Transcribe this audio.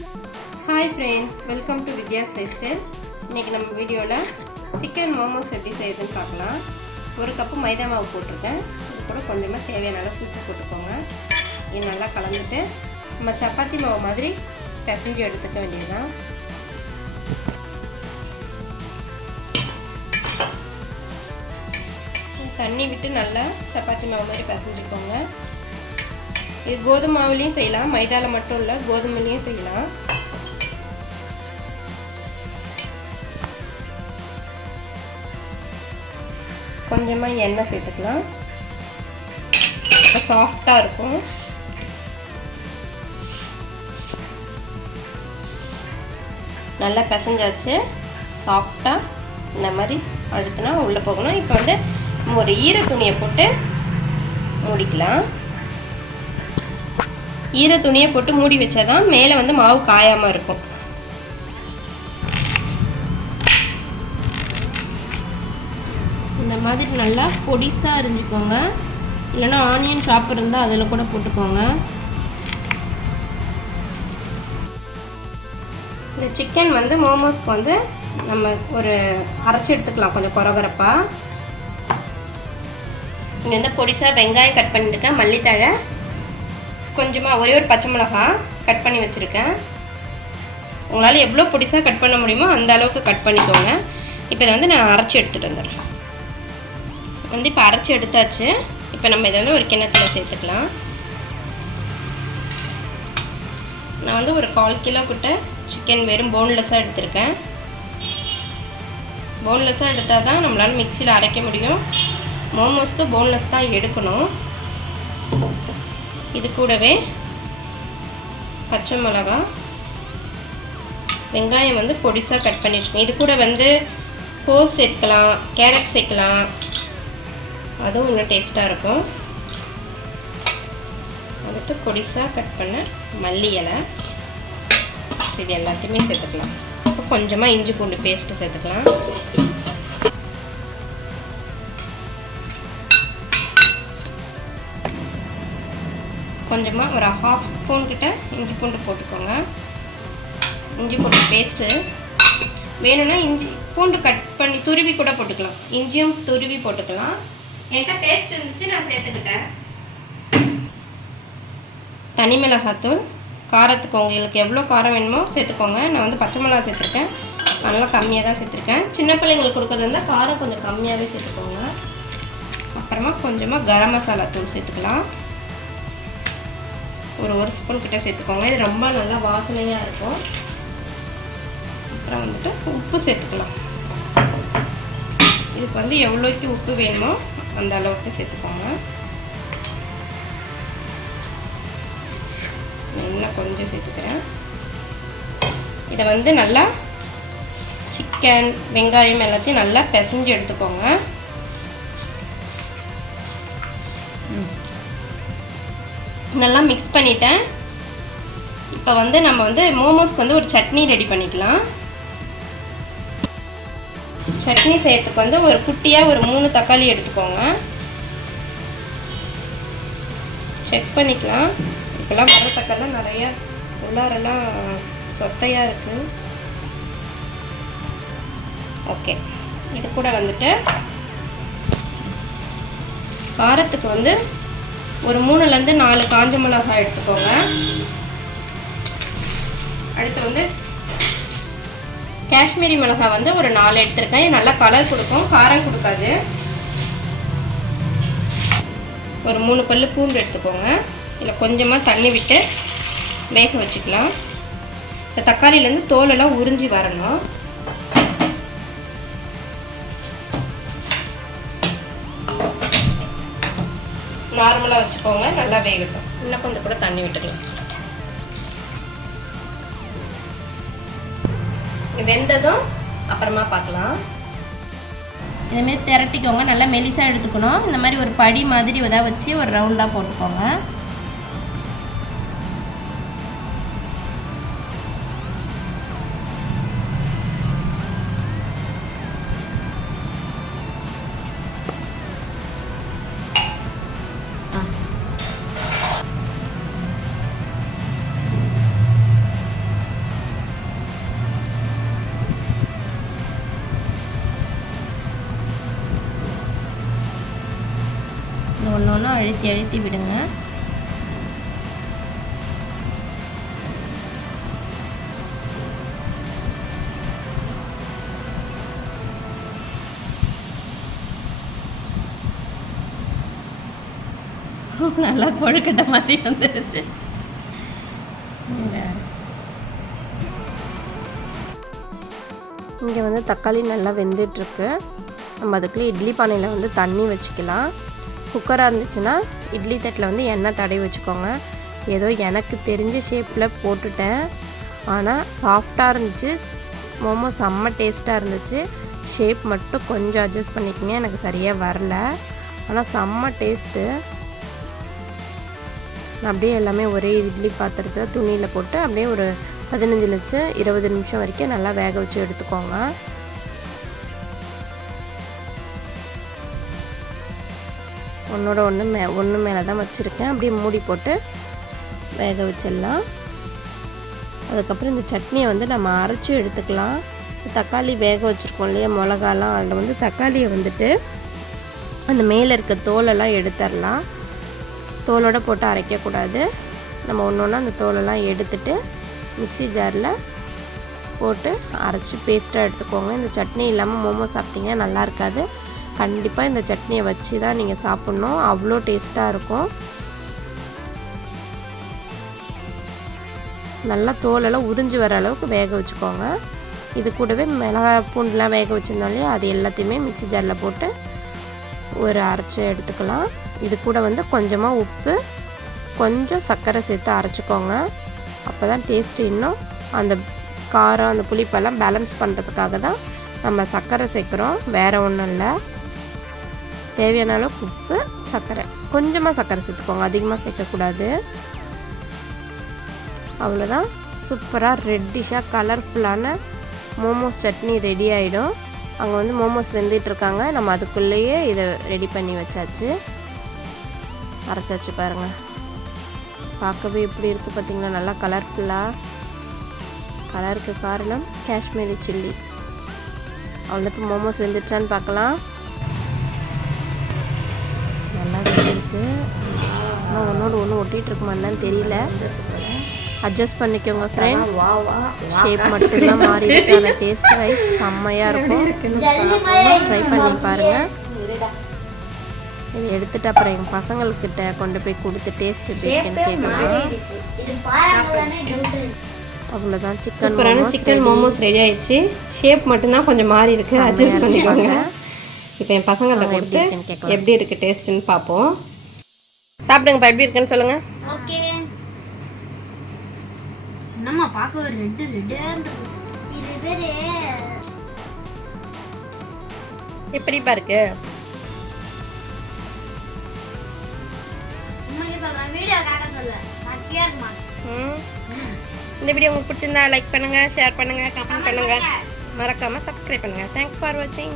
Hi friends, welcome to Vidya's life style. இன்றைக்கி நம்ம வீடியோவில் சிக்கன் மோமோஸ் எப்படி செய்யுதுன்னு பார்க்கலாம். ஒரு கப்பு மைதா மாவு போட்டிருக்கேன். இது கூட கொஞ்சமாக தேவையான அளவு உப்பு போட்டுக்கோங்க. இது நல்லா கலந்துட்டு நம்ம சப்பாத்தி மாவு மாதிரி பிசைஞ்சு எடுத்துக்க வேண்டியதுதான். தண்ணி விட்டு நல்லா சப்பாத்தி மாவு மாதிரி பிசைஞ்சுக்கோங்க. இது கோதுமை மாவுலேயும் செய்யலாம், மைதாவில் மட்டும் இல்லை, கோதுமையிலையும் செய்யலாம். கொஞ்சமாக எண்ணெய் சேர்த்துக்கலாம், சாஃப்டாக இருக்கும். நல்லா பிசைஞ்சாச்சு. சாஃப்டாக இந்த மாதிரி அழுத்தினா உள்ளே போகணும். இப்போ வந்து ஒரு ஈர துணியை போட்டு மூடிக்கலாம். ஈர துணியை போட்டு மூடி வச்சாதான் மேலே வந்து மாவு காயாமல் இருக்கும். இந்த மாதிரி நல்லா பொடிசாக அரிஞ்சுக்கோங்க. இல்லைன்னா ஆனியன் சாப்பர் இருந்தால் அதில் கூட போட்டுக்கோங்க. இந்த சிக்கன் வந்து மோமோஸ்க்கு வந்து நம்ம ஒரு அரைச்சி எடுத்துக்கலாம், கொஞ்சம் கொரகொரப்பாக. இங்கே வந்து பொடிசாக வெங்காயம் கட் பண்ணியிருக்கேன், மல்லித்தழை, கொஞ்சமாக ஒரே ஒரு பச்சை மிளகாய் கட் பண்ணி வச்சுருக்கேன். உங்களால் எவ்வளோ பொடிசாக கட் பண்ண முடியுமோ அந்த அளவுக்கு கட் பண்ணிக்கோங்க. இப்போ இதை வந்து நான் அரைச்சி எடுத்துகிட்டு வந்துடுறேன். வந்து இப்போ அரைச்சி எடுத்தாச்சு. இப்போ நம்ம இதை வந்து ஒரு கிண்ணத்தில் சேர்த்துக்கலாம். நான் வந்து ஒரு 1/4 கிலோ கிட்ட சிக்கன் வெறும் போன்லெஸ்ஸாக எடுத்திருக்கேன். போன்லெஸ்ஸாக எடுத்தால் தான் நம்மளால் மிக்சியில் அரைக்க முடியும். மோமோஸ்க்கு போன்லெஸ் தான் எடுக்கணும். இது கூடவே பச்சை மிளகாய், வெங்காயம் வந்து பொடிசாக கட் பண்ணி வச்சுக்கோங்க. இது கூட வந்து கோஸ் சேர்க்கலாம், கேரட் சேர்க்கலாம், அதுவும் இன்னும் டேஸ்ட்டாக இருக்கும். அடுத்து பொடிசாக கட் பண்ண மல்லி இலை, இது எல்லாத்தையுமே சேர்த்துக்கலாம். இப்போ கொஞ்சமாக இஞ்சி பூண்டு பேஸ்ட்டு சேர்த்துக்கலாம். கொஞ்சமாக ஒரு 1/2 ஸ்பூன் கிட்ட இஞ்சி பூண்டு போட்டுக்கோங்க. இஞ்சி பூண்டு பேஸ்ட்டு வேணும்னா இஞ்சி பூண்டு கட் பண்ணி துருவி கூட போட்டுக்கலாம். இஞ்சியும் துருவி போட்டுக்கலாம். என்கிட்ட பேஸ்ட் இருந்துச்சு, நான் சேர்த்துக்கிட்டேன். தனி மிளகாத்தூள், காரத்துக்கு உங்களுக்கு எவ்வளோ காரம் வேணுமோ சேர்த்துக்கோங்க. நான் வந்து பச்சை மிளகா சேர்த்துருக்கேன், அதனால் கம்மியாக தான் சேர்த்துருக்கேன். சின்ன பிள்ளைங்களுக்கு கொடுக்குறது இருந்தால் காரம் கொஞ்சம் கம்மியாகவே சேர்த்துக்கோங்க. அப்புறமா கொஞ்சமாக கரம் மசாலா தூள் சேர்த்துக்கலாம். ஒரு ஸ்பூன் கிட்ட சேர்த்துக்கோங்க. இது ரொம்ப நல்லா வாசனையாக இருக்கும். அப்புறம் வந்துட்டு உப்பு சேர்த்துக்கலாம். இதுக்கு வந்து எவ்வளோக்கு உப்பு வேணுமோ அந்த அளவுக்கு சேர்த்துக்கோங்க. இன்னும் கொஞ்சம் சேர்த்துக்கிறேன். இதை வந்து நல்லா சிக்கன் வெங்காயம் எல்லாத்தையும் நல்லா பிசைஞ்சு எடுத்துக்கோங்க. நல்லா மிக்ஸ் பண்ணிட்டேன். இப்போ வந்து நம்ம வந்து மோமோஸ்க்கு வந்து ஒரு சட்னி ரெடி பண்ணிக்கலாம். சட்னி செய்யறதுக்கு வந்து ஒரு குட்டியாக ஒரு 3 தக்காளி எடுத்துக்கோங்க. செக் பண்ணிக்கலாம். இப்போலாம் வர தக்காளி நிறைய உள்ளாரெல்லாம் சொத்தையாக இருக்குது. ஓகே, இது கூட வந்துட்டு காரத்துக்கு வந்து ஒரு 3லேருந்து 4 காஞ்ச மிளகாய் எடுத்துக்கோங்க. அடுத்து வந்து காஷ்மீரி மிளகாய் வந்து ஒரு 4 எடுத்துருக்கேன். இது நல்லா கலர் கொடுக்கும், காரம் கொடுக்காது. ஒரு 3 பல்லு பூண்டு எடுத்துக்கோங்க. இதில் கொஞ்சமாக தண்ணி விட்டு வேக வச்சுக்கலாம். இந்த தக்காளியிலேருந்து தோலெல்லாம் உறிஞ்சி வரணும். நார்மலாக வச்சுக்கோங்க, நல்லா வேகட்டும். இன்னும் கொஞ்சம் கூட தண்ணி விட்டுக்கலாம். வெந்ததும் அப்புறமா பார்க்கலாம். இதுமாரி திரட்டிக்கோங்க. நல்லா மெலிசாக எடுத்துக்கணும். இந்த மாதிரி ஒரு படி மாதிரி எதாவது வச்சு ஒரு ரவுண்டாக போட்டுக்கோங்க. ஒன்றா அழுத்தி அழுத்தி விடுங்க. நல்லா கொழுக்கட்டை மாதிரி வந்துருச்சு. இங்கே வந்து தக்காளி நல்லா வெந்துட்டுருக்கு. நம்ம அதுக்குள்ளே இட்லி பானையில் வந்து தண்ணி வச்சுக்கலாம். குக்கராக இருந்துச்சுன்னா இட்லி தட்டில் வந்து எண்ணெய் தடவி வச்சுக்கோங்க. ஏதோ எனக்கு தெரிஞ்ச ஷேப்பில் போட்டுட்டேன். ஆனால் சாஃப்டாக இருந்துச்சு. மோமோ செம்ம டேஸ்ட்டாக இருந்துச்சு. ஷேப் மட்டும் கொஞ்சம் அட்ஜஸ்ட் பண்ணிக்கோங்க, எனக்கு சரியாக வரல. ஆனால் செம்ம டேஸ்ட்டு. நான் அப்படியே எல்லாமே ஒரே இட்லி பாத்திரத்தில் துணியில் போட்டு அப்படியே ஒரு 15-20 நிமிஷம் வரைக்கும் நல்லா வேக வச்சு எடுத்துக்கோங்க. ஒன்று மேலே தான் வச்சுருக்கேன். அப்படியே மூடி போட்டு வேக வச்சிடலாம். அதுக்கப்புறம் இந்த சட்னியை வந்து நம்ம அரைச்சி எடுத்துக்கலாம். தக்காளி வேக வச்சுருக்கோம் இல்லையா, மிளகாலாம், அதில் வந்து தக்காளியை வந்துட்டு அந்த மேலே இருக்க தோலெல்லாம் எடுத்துடலாம். தோலோடு போட்டு அரைக்கக்கூடாது. நம்ம ஒன்று ஒன்றா அந்த தோலெல்லாம் எடுத்துட்டு மிக்ஸி ஜாரில் போட்டு அரைச்சி பேஸ்ட்டாக எடுத்துக்கோங்க. இந்த சட்னி இல்லாமல் மோமோ சாப்பிட்டீங்கன்னா நல்லா இருக்காது. கண்டிப்பாக இந்த சட்னியை வச்சு தான் நீங்கள் சாப்பிட்ணும். அவ்வளோ டேஸ்ட்டாக இருக்கும். நல்லா தோலெல்லாம் உறிஞ்சி வர அளவுக்கு வேக வச்சுக்கோங்க. இது கூடவே மிளகாய் பூண்டுலாம் வேக வச்சுருந்தாலே அது எல்லாத்தையுமே மிக்ஸி ஜாரில் போட்டு ஒரு அரைச்சி எடுத்துக்கலாம். இது கூட வந்து கொஞ்சமாக உப்பு, கொஞ்சம் சர்க்கரை சேர்த்து அரைச்சிக்கோங்க. அப்போ தான் டேஸ்ட்டு இன்னும் அந்த காரம் அந்த புளிப்பெல்லாம் பேலன்ஸ் பண்ணுறதுக்காக தான் நம்ம சர்க்கரை சேர்க்குறோம், வேறு ஒன்றும் இல்லை. தேவையான அளவுக்கு உப்பு, சர்க்கரை, கொஞ்சமாக சர்க்கரை சேர்த்துக்கோங்க, அதிகமாக சேர்க்கக்கூடாது. அவ்வளோதான். சூப்பராக ரெட்டிஷாக கலர்ஃபுல்லான மோமோஸ் சட்னி ரெடி ஆகிடும். அங்கே வந்து மோமோஸ் வெந்துட்டுருக்காங்க. நம்ம அதுக்குள்ளேயே இதை ரெடி பண்ணி வச்சாச்சு, அரைச்சாச்சு. பாருங்கள், பார்க்கவே எப்படி இருக்குது பார்த்திங்களா, நல்லா கலர்ஃபுல்லாக. கலருக்கு காரணம் காஷ்மீரி சில்லி. அவ்வளோக்கு மோமோஸ் வெந்துருச்சான்னு பார்க்கலாம். நல்லா வெந்திருக்கு. ஆனால் ஒன்றோடு ஒன்று ஒட்டிகிட்டு இருக்குமான்னு தெரியல. அட்ஜஸ்ட் பண்ணிக்கோங்க ஃப்ரெண்ட்ஸ். ஷேப் மட்டும்தான் மாறி இருக்கு. அந்த டேஸ்ட் வைஸ் செம்மையாக இருக்கும். ட்ரை பண்ணி பாருங்கள். இதை எடுத்துகிட்டு அப்புறம் எங்கள் பசங்கள்கிட்ட கொண்டு போய் கொடுத்து டேஸ்ட் எப்படின்னு கேட்கலாம். அவ்வளோதான், சிக்கன் மோமோஸ் ரெடி ஆயிடுச்சு. ஷேப் மட்டும்தான் கொஞ்சம் மாறி இருக்கு, அட்ஜஸ்ட் பண்ணிக்கோங்க. இப்போ என் பசங்களை கொடுத்து எப்படி இருக்குது டேஸ்ட்டுன்னு பார்ப்போம். சாப்பிடுங்கப்பா, எப்படி இருக்குன்னு சொல்லுங்கள். ஓகே, நம்ம பார்க்க ஒரு ரெட் இது பேரு எப்படிப்பா இருக்கு? வீடியோக்காக சொல்ல சத்தியா இருக்குமா? இந்த வீடியோ உங்களுக்கு பிடிச்சிருந்தா லைக் பண்ணுங்க, ஷேர் பண்ணுங்க, கமெண்ட் பண்ணுங்க, மறக்காம சப்ஸ்கிரைப் பண்ணுங்க. தேங்க்ஸ் ஃபார் வாட்சிங்.